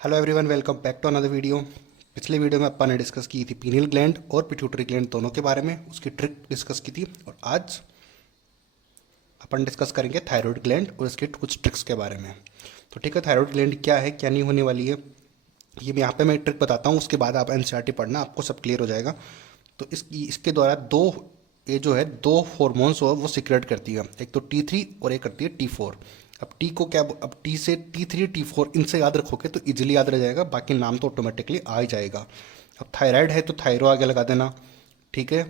Hello everyone, welcome back to another video. पिछले video में अपन ने डिस्कस की थी पीनियल ग्लैंड और पिट्यूटरी ग्लैंड दोनों के बारे में, उसकी ट्रिक डिस्कस की थी। और आज अपन डिस्कस करेंगे थायराइड ग्लैंड और इसके कुछ ट्रिक्स के बारे में। तो ठीक है, थायराइड ग्लैंड क्या है, क्या नहीं होने वाली है, ये मैं यहाँ पे मैं ट्रिक बताता हूँ। उसके बाद आप एनसीईआरटी पढ़ना, आपको सब क्लियर हो जाएगा। तो इसके द्वारा ये जो है दो हॉर्मोन्स वो सिक्रेट करती है, एक तो T3 और एक करती है T4। अब टी को क्या, अब टी से T3 T4 इनसे याद रखोगे तो इजीली याद रह जाएगा, बाकी नाम तो ऑटोमेटिकली आ ही जाएगा। अब थायराइड है तो थायरो आगे लगा देना, ठीक है।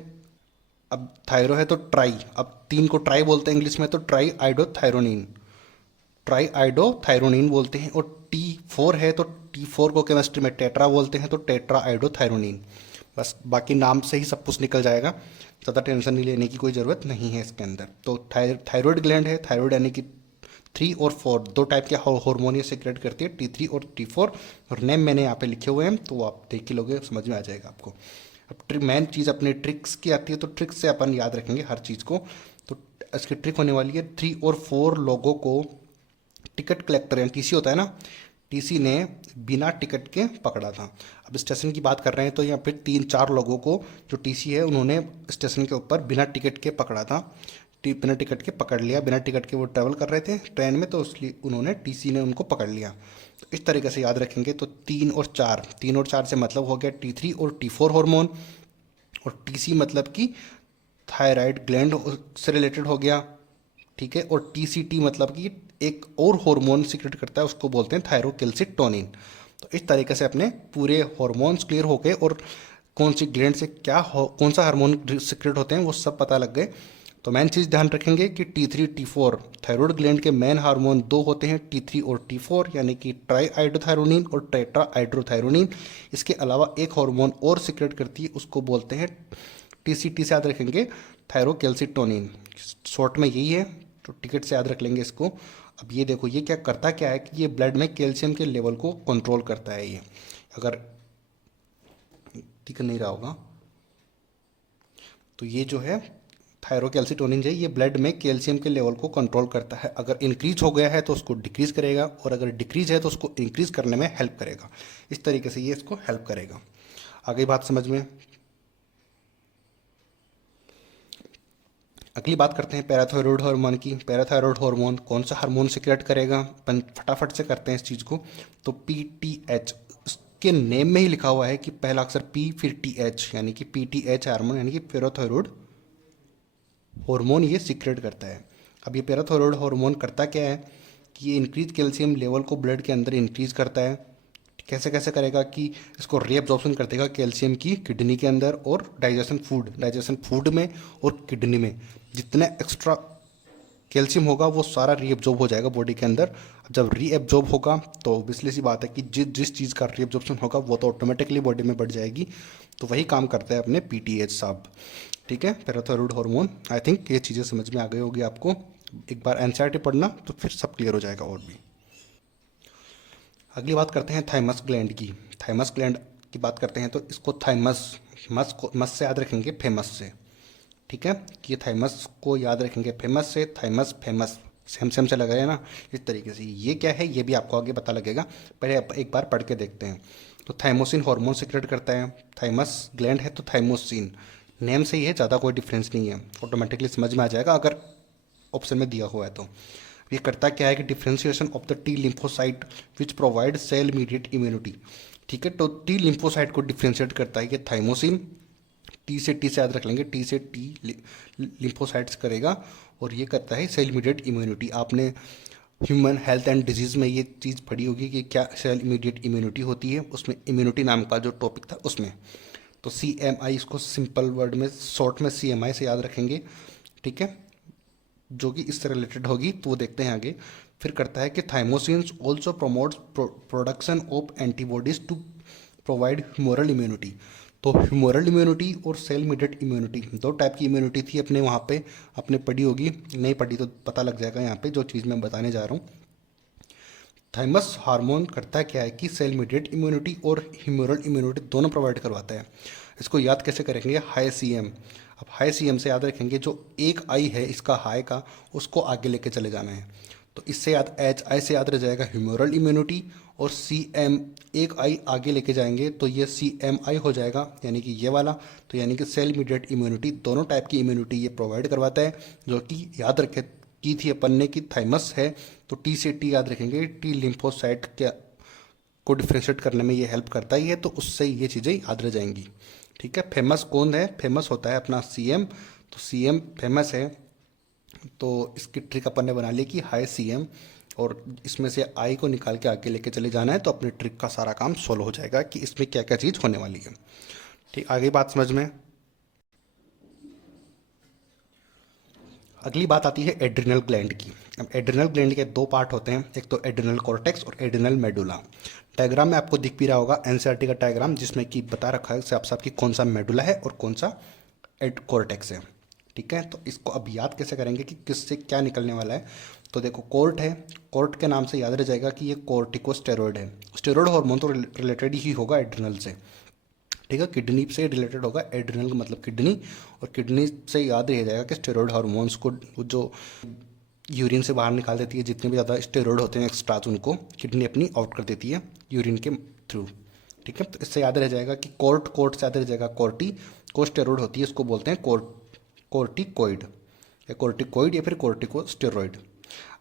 अब थायरो है तो ट्राई, अब तीन को ट्राई बोलते हैं इंग्लिश में, तो ट्राई आइडोथायरोनिन, ट्राई आइडोथायरोनिन बोलते हैं। और T4 है तो T4 को केमिस्ट्री में टेट्रा बोलते हैं, तो टेट्रा आइडोथायरोनिन। बस बाकी नाम से ही सब कुछ निकल जाएगा, ज़्यादा टेंशन नहीं लेने की कोई ज़रूरत नहीं है इसके अंदर। तो थायराइड ग्लैंड है, थायराइड यानी कि 3 और 4 दो टाइप के हार्मोन ये सिक्रेट करती है, T3 और T4। और नेम मैंने यहाँ पे लिखे हुए हैं, तो आप देख ही लोगे, समझ में आ जाएगा आपको। अब मेन चीज़ अपने ट्रिक्स की आती है, तो ट्रिक्स से अपन याद रखेंगे हर चीज़ को। तो इसकी ट्रिक होने वाली है 3 और 4 लोगों को टिकट कलेक्टर यानी टीसी होता है ना, टीसी ने बिना टिकट के पकड़ा था। अब स्टेशन की बात कर रहे हैं तो यहाँ पे 3-4 लोगों को जो टीसी है उन्होंने स्टेशन के ऊपर बिना टिकट के पकड़ा था, बिना टिकट के पकड़ लिया। बिना टिकट के वो ट्रैवल कर रहे थे ट्रेन में, तो इसलिए उन्होंने टीसी ने उनको पकड़ लिया। तो इस तरीके से याद रखेंगे। तो 3 और 4 से मतलब हो गया T3 और T4 हार्मोन, और टीसी मतलब कि थायराइड ग्लैंड से रिलेटेड हो गया, ठीक है। और टीसीटी मतलब कि एक और हार्मोन सीक्रेट करता है, उसको बोलते हैं थायरोकेल्सिटोनिन। तो इस तरीके से अपने पूरे हार्मोन्स क्लियर हो गए, और कौन सी ग्लैंड से कौन सा हार्मोन सीक्रेट होते हैं वो सब पता लग गए। तो मेन चीज़ ध्यान रखेंगे कि T3 T4 थायराइड ग्लैंड के मेन हार्मोन दो होते हैं, T3 और T4, यानी कि ट्राई आइडोथायरोनिन और टेट्रा आइड्रोथायरोनिन। इसके अलावा एक हार्मोन और सीक्रेट करती है, उसको बोलते हैं TCT से याद रखेंगे, थायरोकेल्सिटोनिन। शॉर्ट में यही है, तो टिकट से याद रख लेंगे इसको। अब ये देखो, ये क्या है कि ये ब्लड में कैल्शियम के लेवल को कंट्रोल करता है। ये अगर दिख नहीं रहा होगा तो ये जो है थायरोकेल्सिटोनिन जो है, ये ब्लड में कैल्शियम के लेवल को कंट्रोल करता है। अगर इंक्रीज हो गया है तो उसको डिक्रीज करेगा, और अगर डिक्रीज है तो उसको इंक्रीज करने में हेल्प करेगा। इस तरीके से ये इसको हेल्प करेगा। आगे बात समझ में। अगली बात करते हैं पैराथायरॉयड हार्मोन की। पैराथायरॉयड हार्मोन कौन सा हार्मोन सिक्रेट करेगा, अपन फटाफट से करते हैं इस चीज़ को। तो PTH, उसके नेम में ही लिखा हुआ है कि पहला अक्षर P फिर TH, यानी कि PTH हार्मोन, यानी कि पैराथायरॉयड हार्मोन ये सिक्रेट करता है। अब ये पैराथायरॉयड हार्मोन करता क्या है कि ये इंक्रीज कैल्शियम लेवल को ब्लड के अंदर इंक्रीज करता है। कैसे कैसे करेगा कि इसको रीअब्जॉर्प्शन कर देगा कैल्शियम की किडनी के अंदर, और डाइजेशन फूड में और किडनी में जितने एक्स्ट्रा कैल्शियम होगा वो सारा रीअब्जॉर्ब हो जाएगा बॉडी के अंदर। अब जब रीअब्जॉर्ब होगा तो ऑब्वियसली सी बात है कि जिस चीज़ का रीअब्जॉर्प्शन होगा वो तो ऑटोमेटिकली बॉडी में बढ़ जाएगी। तो वही काम करता है अपने PTH साहब, ठीक है, पैराथायरॉयड हार्मोन। आई थिंक ये चीज़ें समझ में आ गई होगी आपको। एक बार एनसीईआरटी पढ़ना तो फिर सब क्लियर हो जाएगा और भी। अगली बात करते हैं थाइमस ग्लैंड की। थाइमस ग्लैंड की बात करते हैं तो इसको थाइमस, मस से याद रखेंगे फेमस से, ठीक है। कि ये थाइमस को याद रखेंगे फेमस से, थाइमस फेमस सेम सेम से लग रहा है ना। इस तरीके से ये क्या है ये भी आपको आगे पता लगेगा, पहले एक बार पढ़ के देखते हैं। तो थाइमोसिन हार्मोन सिक्रेट करता है। थाइमस ग्लैंड है तो थाइमोसिन, नेम से ही है, ज़्यादा कोई डिफरेंस नहीं है, ऑटोमेटिकली समझ में आ जाएगा अगर ऑप्शन में दिया हुआ है तो। ये करता क्या है कि differentiation of the T lymphocyte which provide cell mediate immunity, ठीक है। तो T लिम्फोसाइट को डिफ्रेंशिएट करता है ये थाइमोसिन। T से याद रख लेंगे, T से T लिम्फोसाइट्स करेगा, और ये करता है सेल मीडिएट इम्यूनिटी। आपने ह्यूमन हेल्थ एंड डिजीज़ में ये चीज़ पढ़ी होगी कि क्या सेल इमीडिएट इम्यूनिटी होती है, उसमें इम्यूनिटी नाम का जो टॉपिक था उसमें। तो CMI, इसको सिंपल वर्ड में शॉर्ट में CMI से याद रखेंगे, ठीक है, जो कि इससे रिलेटेड होगी, तो वो देखते हैं आगे। फिर करता है कि thymosins also promotes production of antibodies to provide humoral immunity. तो ह्यूमोरल इम्यूनिटी और सेल मीडिएट इम्यूनिटी दो टाइप की इम्यूनिटी थी अपने वहाँ पे, आपने पढ़ी होगी, नहीं पढ़ी तो पता लग जाएगा यहाँ पे जो चीज़ मैं बताने जा रहा हूँ। थाइमस हार्मोन करता क्या है कि सेल मीडिएट इम्यूनिटी और ह्यूमरल इम्यूनिटी दोनों प्रोवाइड करवाता है। इसको याद कैसे करेंगे, हाई CM। अब हाई CM से याद रखेंगे जो एक आई है इसका हाई का, उसको आगे लेके चले जाना है। तो इससे याद एच आई से याद रह जाएगा ह्यूमरल इम्यूनिटी, और सी एम एक आई आगे लेके जाएंगे तो ये सी एम आई हो जाएगा, यानी कि ये वाला। तो यानी कि सेल मीडिएट इम्यूनिटी, दोनों टाइप की इम्यूनिटी ये प्रोवाइड करवाता है, जो कि याद रखे की थी अपन ने कि थाइमस है तो टी से टी याद रखेंगे, टी लिम्फोसाइट के को डिफ्रेंशिएट करने में ये हेल्प करता ही है, तो उससे ये चीज़ें याद रह जाएंगी। ठीक है, फेमस कौन है? फेमस होता है अपना सी एम, तो सी एम फेमस है, तो इसकी ट्रिक अपन ने बना ली कि हाई सी एम, और इसमें से आई को निकाल के आगे लेके चले जाना है, तो अपने ट्रिक का सारा काम सोल्व हो जाएगा कि इसमें क्या क्या चीज़ होने वाली है। ठीक, आगे बात समझ में। अगली बात आती है एड्रिनल ग्लैंड की। अब एड्रिनल ग्लैंड के दो पार्ट होते हैं, एक तो एड्रिनल कॉर्टेक्स और एड्रिनल मेडुला। डायग्राम में आपको दिख भी रहा होगा एनसीईआरटी का डायग्राम, जिसमें कि बता रखा है साफ साफ कि कौन सा मेडुला है और कौन सा कॉर्टेक्स है। ठीक है, तो इसको अब याद कैसे करेंगे कि किससे क्या निकलने वाला है। तो देखो कोर्ट है, कोर्ट के नाम से याद रह जाएगा कि ये कोर्टिकोस्टेरॉइड है। स्टेरॉइड हार्मोन तो रिलेटेड ही होगा एड्रिनल से। ठीक है, किडनी से रिलेटेड होगा, एड्रिनल का मतलब किडनी, और किडनी से याद रह जाएगा कि स्टेरॉइड हार्मोन्स को जो यूरिन से बाहर निकाल देती है, जितने भी ज़्यादा स्टेरॉइड होते हैं एक्स्ट्राज, उनको किडनी अपनी आउट कर देती है यूरिन के थ्रू। ठीक है, तो इससे याद रह जाएगा कि कोर्ट से याद रह जाएगा कोर्टी को स्टेरॉइड होती है, इसको बोलते हैं कोर्टिकोइड, या कोर्टिकोइड या फिर कोर्टिकोस्टेरॉइड।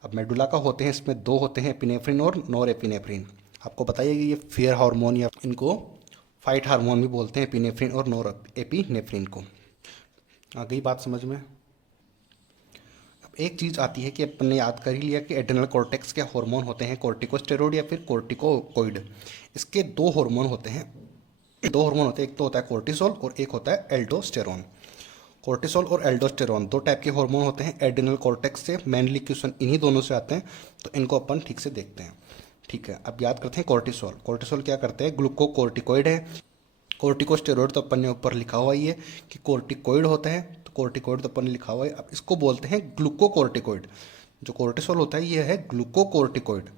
अब मेडुला का होते हैं, इसमें दो होते हैं, एपिनेफ्रिन और नॉर एपिनेफ्रिन। आपको बताइए कि ये फियर हार्मोन या इनको फाइट हार्मोन भी बोलते हैं, एपिनेफ्रिन और नॉर एपिनेफ्रिन को। आ गई बात समझ में। अब एक चीज़ आती है कि अपन ने याद कर ही लिया कि एड्रिनल कॉर्टेक्स के हार्मोन होते हैं कोर्टिकोस्टेरॉइड या फिर कोर्टिकोकोइड। इसके दो हार्मोन होते हैं, एक तो होता है कोर्टिसोल और एक होता है एल्डोस्टेरोन। कोर्टिसोल और एल्डोस्टेरोन दो टाइप के हार्मोन होते हैं एड्रिनल कॉर्टेक्स से, मेनली क्वेश्चन इन्हीं दोनों से आते हैं, तो इनको अपन ठीक से देखते हैं। ठीक है, अब याद करते हैं कोर्टिसोल। कोर्टिसोल क्या करते हैं? ग्लूकोकोर्टिकोइड है। कोर्टिकोस्टेरॉइड तो अपन ने ऊपर लिखा हुआ ही है कि कोर्टिकोइड होता है, तो कोर्टिकोइड तो अपन ने लिखा हुआ है। अब इसको बोलते हैं ग्लूकोकोर्टिकोइड। जो कोर्टिसोल होता है ये है glucocorticoid.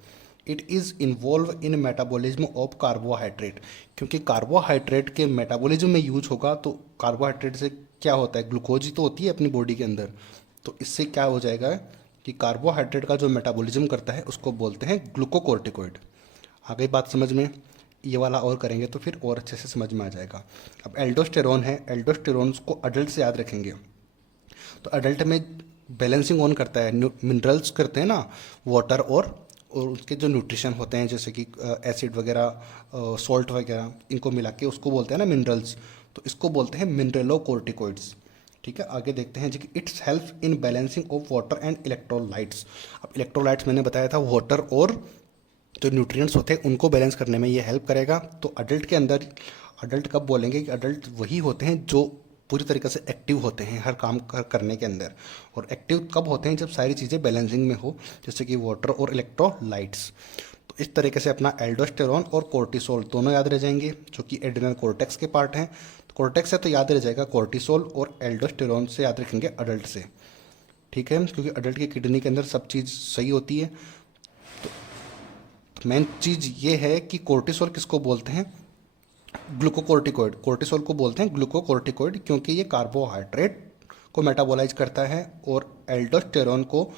It is involve in metabolism of carbohydrate, क्योंकि कार्बोहाइड्रेट के मेटाबॉलिज्म में यूज होगा, तो कार्बोहाइड्रेट से क्या होता है? ग्लूकोज ही तो होती है अपनी बॉडी के अंदर, तो इससे क्या हो जाएगा कि कार्बोहाइड्रेट का जो मेटाबॉलिज्म करता है उसको बोलते हैं ग्लूकोकोर्टिकोइड। आ गई बात समझ में। ये वाला और करेंगे तो फिर और अच्छे से समझ में आ जाएगा। अब एल्डोस्टेरोन है, एल्डोस्टेरोन को अडल्ट से याद रखेंगे, तो अडल्ट में बैलेंसिंग ऑन करता है, मिनरल्स करते हैं ना, वाटर और उसके जो न्यूट्रिशन होते हैं, जैसे कि एसिड वगैरह, सॉल्ट वगैरह, इनको मिला के उसको बोलते हैं ना मिनरल्स, तो इसको बोलते हैं मिनरलोकोर्टिकोइड्स। ठीक है, आगे देखते हैं जी कि it's help in balancing of water and electrolytes. अब इलेक्ट्रोलाइट्स मैंने बताया था, वाटर और जो न्यूट्रिएंट्स होते हैं उनको बैलेंस करने में ये हेल्प करेगा। तो अडल्ट के अंदर, अडल्ट कब बोलेंगे कि अडल्ट वही होते हैं जो पूरी तरीके से एक्टिव होते हैं हर काम करने के अंदर। और एक्टिव कब होते हैं? जब सारी चीज़ें बैलेंसिंग में हो, जैसे कि वाटर और इलेक्ट्रोलाइट्स। तो इस तरीके से अपना एल्डोस्टेरोन और कोर्टिसोल दोनों याद रह जाएंगे, जो कि एड्रिनल कॉर्टेक्स के पार्ट हैं। तो कॉर्टेक्स से तो याद रह जाएगा कोर्टिसोल, और एल्डोस्टेरोन से याद रखेंगे अडल्ट से। ठीक है, क्योंकि अडल्ट की किडनी के अंदर सब चीज़ सही होती है। तो मेन चीज़ ये है कि कोर्टिसोल किसको बोलते हैं? ग्लूकोकोर्टिकोइड। कोर्टिसोल को बोलते हैं ग्लूकोकोर्टिकोइड, क्योंकि ये कार्बोहाइड्रेट को मेटाबोलाइज करता है, और एल्डोस्टेरोन को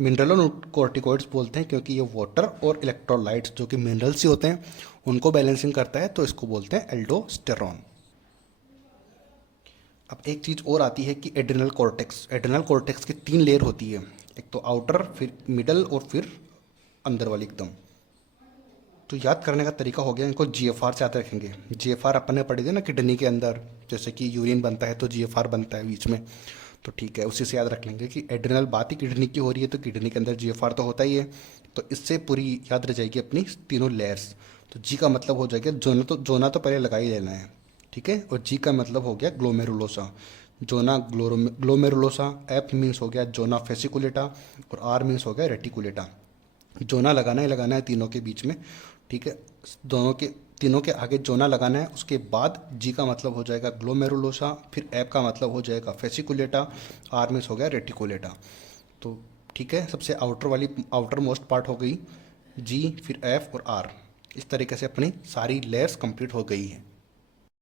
मिनरलोकोर्टिकोइड्स बोलते हैं, क्योंकि ये वाटर और इलेक्ट्रोलाइट्स जो कि मिनरल्स ही होते हैं उनको बैलेंसिंग करता है, तो इसको बोलते हैं एल्डोस्टेरोन। अब एक चीज़ और आती है कि एड्रिनल कॉर्टेक्स। एड्रिनल कॉर्टेक्स की 3 लेयर होती है, एक तो आउटर, फिर मिडल और फिर अंदर वाली एकदम। तो याद करने का तरीका हो गया, इनको जीएफआर से याद रखेंगे। जीएफआर अपन ने पढ़ी थी ना किडनी के अंदर, जैसे कि यूरिन बनता है तो जीएफआर बनता है बीच में, तो ठीक है, उसी से याद रख लेंगे कि एड्रिनल बात ही किडनी की हो रही है, तो किडनी के अंदर जीएफआर तो होता ही है। तो इससे पूरी याद रह जाएगी अपनी तीनों लेयर्स। तो जी का मतलब हो जाएगा जोना तो पहले लगा ही लेना है। ठीक है, और जी का मतलब हो गया glomerulosa, zona glomerulosa. F means हो गया जोना फेसिकुलेटा, और आर मीन्स हो गया रेटिकुलेटा। जोना लगाना ही लगाना है तीनों के बीच में। ठीक है, तीनों के आगे जोना लगाना है, उसके बाद जी का मतलब हो जाएगा ग्लोमेरुलोसा, फिर एफ का मतलब हो जाएगा फेसिकुलेटा, आर मीन्स हो गया रेटिकुलेटा। तो ठीक है, सबसे आउटर मोस्ट पार्ट हो गई जी, फिर एफ और आर। इस तरीके से अपनी सारी लेयर्स कंप्लीट हो गई है।